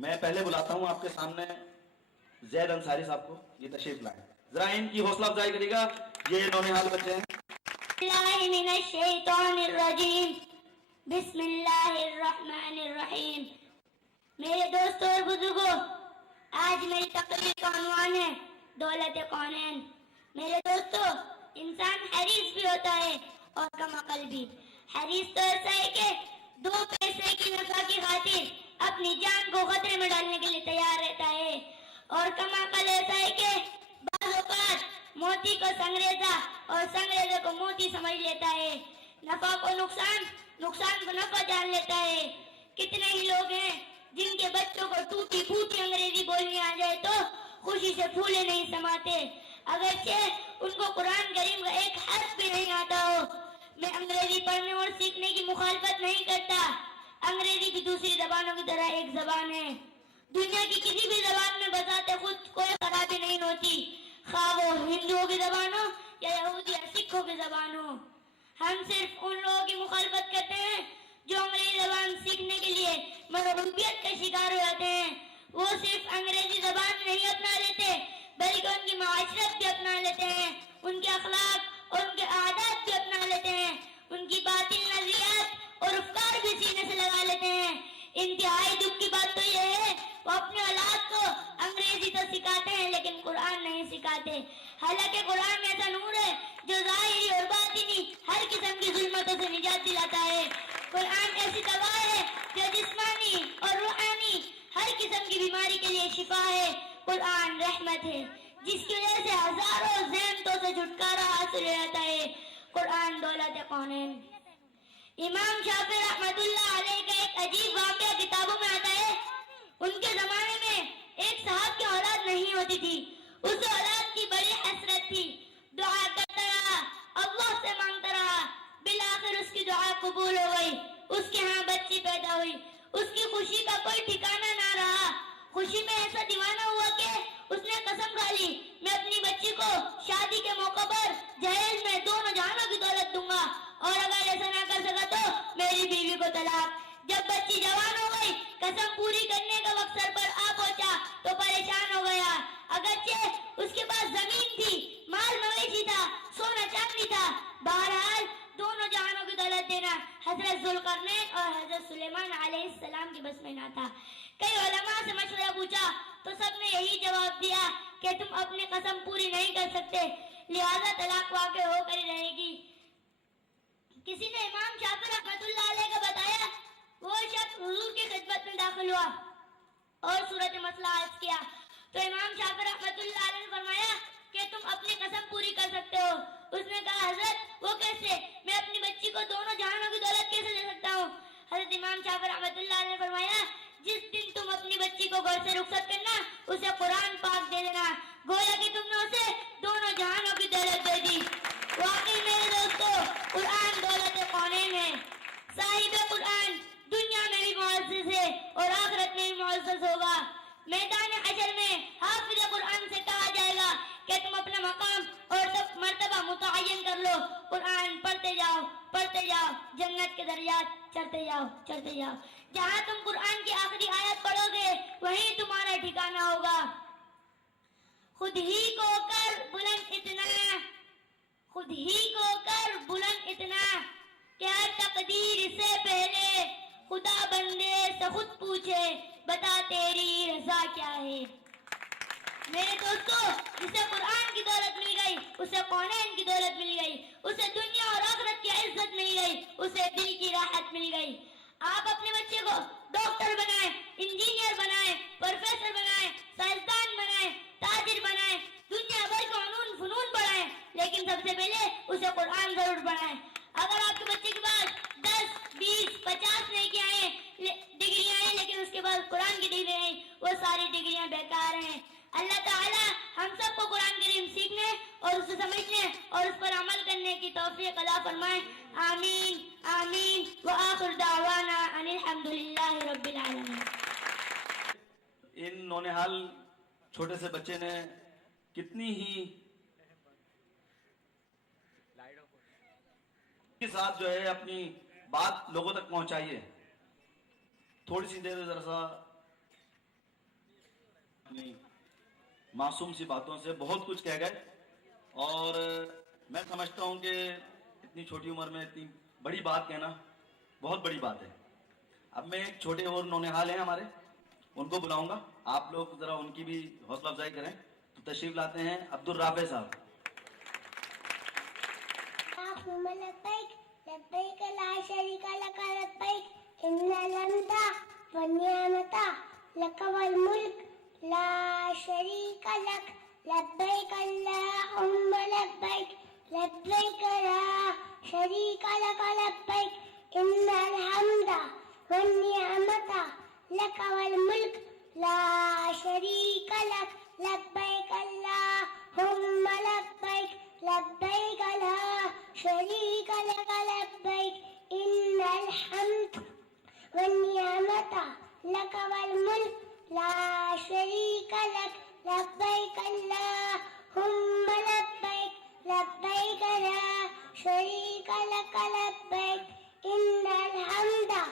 میں پہلے بلاتا ہوں آپ کے سامنے زید انصاری صاحب کو، یہ تشریف لائیں، ذرا ان کی حوصلہ افزائی کریے گا، یہ نونہال بچے ہیں۔ اللہ من الشیطان الرجیم، بسم اللہ الرحمن الرحیم۔ میرے دوستوں اور بزرگوں، آج میری تقریر کا عنوان ہے دولت کونین۔ میرے دوستوں، انسان حریص بھی ہوتا ہے اور کم عقل بھی۔ حریص تو ایسا ہے کہ 2 پیسے کی نفع کی خاطر اپنی جان کو خطرے میں ڈالنے کے لیے تیار رہتا ہے، اور کم عقل ایسا ہے کہ بعض اوقات موتی کو سنگریزہ اور سنگریزے کو موتی سمجھ لیتا ہے، نفع کو نقصان، نقصان کو نفع جان لیتا ہے۔ کتنے ہی لوگ ہیں جن کے بچوں کو ٹوٹی پھوٹی انگریزی بولنی آ جائے تو خوشی سے پھولے نہیں سماتے، اگرچہ ان کو قرآن کریم کا ایک حرف بھی نہیں آتا ہو۔ میں انگریزی پڑھنے اور سیکھنے کی مخالفت نہیں کرتا، انگریزی بھی دوسری زبانوں کی طرح ایک زبان ہے۔ دنیا کی کسی بھی زبان میں بذات خود کوئی خرابی نہیں ہوتی، خواہ وہ ہندوؤں کی زبان ہو یا یہودی یا سکھوں کی زبان ہو۔ ہم صرف ان لوگوں کی مخالفت کرتے ہیں جو انگریزی زبان سیکھنے کے لیے مغلوبیت کا شکار ہو جاتے ہیں۔ وہ صرف انگریزی زبان نہیں اپنا لیتے بلکہ ان کی معاشرت بھی اپنا لیتے ہیں، ان کے اخلاق اور ان کے عادات بھی اپنا لیتے ہیں، ان کی باطل نظریات اور افکار بھی سینے سے لگا لیتے ہیں۔ انتہائی دکھ کی بات تو یہ ہے وہ اپنے اولاد کو انگریزی تو سکھاتے ہیں لیکن قرآن نہیں سکھاتے، حالانکہ قرآن ایسا نور ہے جو ظاہری اور باطنی ہر قسم کی ظلمتوں سے نجات دلاتا ہے۔ قرآن ایسی دوا ہے جو جسمانی اور روحانی ہر قسم کی بیماری کے لیے شفا ہے۔ قرآن رحمت ہے جس کی وجہ سے ہزاروں زحمتوں سے چھٹکارا حاصل ہو جاتا ہے۔ قرآن دولت کونین۔ امام شافعی رحمت اللہ علیہ کا ایک عجیب واقعہ کتابوں میں آتا ہے۔ ان کے زمانے میں ایک صاحب کی اولاد نہیں ہوتی تھی، اس اولاد کی بڑی حسرت تھی، دعا کرتا رہا، اللہ سے مانگتا رہا، بالآخر اس کی دعا قبول ہو گئی، اس کے ہاں بچی پیدا ہوئی۔ اس کی خوشی کا کوئی ٹھکانہ نہ رہا، خوشی میں ایسا دیوانہ ہوا کہ اس نے قسم کھا لی میں اپنی بچی کو شادی کے موقع پر جہیز میں دونوں جہانوں کی دولت دوں گا، اور اگر ایسا نہ کر سکا تو میری بیوی کو طلاق۔ جب بچی جوان ہو گئی، قسم پوری کرنے کا وقت سر پر آ پہنچا تو پریشان ہو گیا، اگرچہ اس کے پاس زمین تھی، مال مویشی تھا، سونا چاندی تھا، بہرحال دونوں جہانوں کی دولت دینا حضرت ذوالقرنین اور حضرت سلیمان علیہ السلام کے بس میں نہ تھا۔ کئی علماء سے مشورہ پوچھا تو سب نے یہی جواب دیا کہ تم اپنی قسم پوری نہیں کر سکتے، لہذا طلاق واقع ہو کر ہی رہے گی۔ کسی نے امام شافعی رحمت اللہ علیہ کا بتایا، وہ شخص حضور کی خدمت میں داخل ہوا اور صورت مسئلہ عرض کیا تو امام شافعی رحمت اللہ علیہ نے فرمایا کہ تم اپنی قسم پوری کر سکتے ہو۔ اس نے کہا حضرت وہ کیسے، میں اپنی بچی کو دونوں جہانوں کی دولت کیسے دے سکتا ہوں؟ حضرت امام شافعی رحمت اللہ علیہ نے فرمایا جس دن تم اپنی بچی کو گھر سے رخصت کرنا اسے قرآن پاک دے دینا، گویا کہ تم نے اسے دونوں جہانوں کی دولت دے دی۔ واقعی میرے دوستو، قرآن دولت کونین ہے۔ صاحب قرآن دنیا میں بھی معزز ہے اور آخرت میں بھی معزز ہوگا۔ میدان حشر میں حافظ قرآن سے کہا جائے گا کہ تم اپنا مقام اور مرتبہ متعین کر لو، قرآن پڑھتے جاؤ پڑھتے جاؤ، جنت کے درجات چڑھتے جاؤ چڑھتے جاؤ۔ جہاں تم قرآن کی آخری آیت پڑھو گے وہیں تمہارا ٹھکانہ ہوگا۔ خود ہی کو کر بلند اتنا، خود ہی کو کر بلند اتنا کہ ہر تقدیر سے پہلے خدا بندے سے خود پوچھے بتا تیری رضا کیا ہے۔ میرے دوستو، جسے قرآن کی دولت مل گئی اسے کونین کی دولت مل گئی، اسے دنیا اور آخرت کی عزت مل گئی، اسے دل کی راحت مل گئی۔ آپ اپنے بچے کو ڈاکٹر بنائیں، انجینئر بنائیں، پروفیسر بنائیں، سائنسدان بنائیں، تاجر بنائیں، دنیا بھر کے علوم فنون پڑھائیں، لیکن سب سے پہلے اسے قرآن ضرور پڑھائیں۔ اگر آپ کے بچے کے پاس 10، 20، 50 ڈگریاں ہیں لیکن اس کے پاس قرآن کی ڈگری نہیں، وہ ساری ڈگریاں بیکار ہیں۔ اللہ تعالی ہم سب کو قرآن کریم سیکھنے اور اسے سمجھنے اور اس پر عمل کرنے کی توفیق عطا فرمائے، آمین آمین وآخر دعوانا ان الحمدللہ رب العالمین۔ ان نونہال چھوٹے سے بچے نے کتنی ہی کے ساتھ جو ہے اپنی بات لوگوں تک پہنچائی ہے۔ تھوڑی سی دیر ذرا سا اپنی معصوم سی باتوں سے بہت کچھ کہہ گئے، اور میں سمجھتا ہوں کہ اتنی چھوٹی عمر میں اتنی بڑی بات کہنا بہت بڑی بات ہے۔ اب میں ایک چھوٹے اور نونہال ہیں ہمارے، ان کو بلاؤں گا، آپ لوگ ذرا ان کی بھی حوصلہ افزائی کریں۔ تو تشریف لاتے ہیں عبدالرافع صاحب۔ اللهم لبيك لبيك لا شريك لك لبيك إن الحمد والنعمة لك والملك لا شريك لك لبيك اللهم لبيك لبيك لا شريك لك لبيك إن الحمد والنعمة لك والملك لا شريك لك لبيك اللهم لبيك لبيك لا شريك لك لبيك إن الحمد والنعمة لك والملك لا شريك لك لبيك اللهم لبيك لبيك لا شريك لك لبيك إن الحمد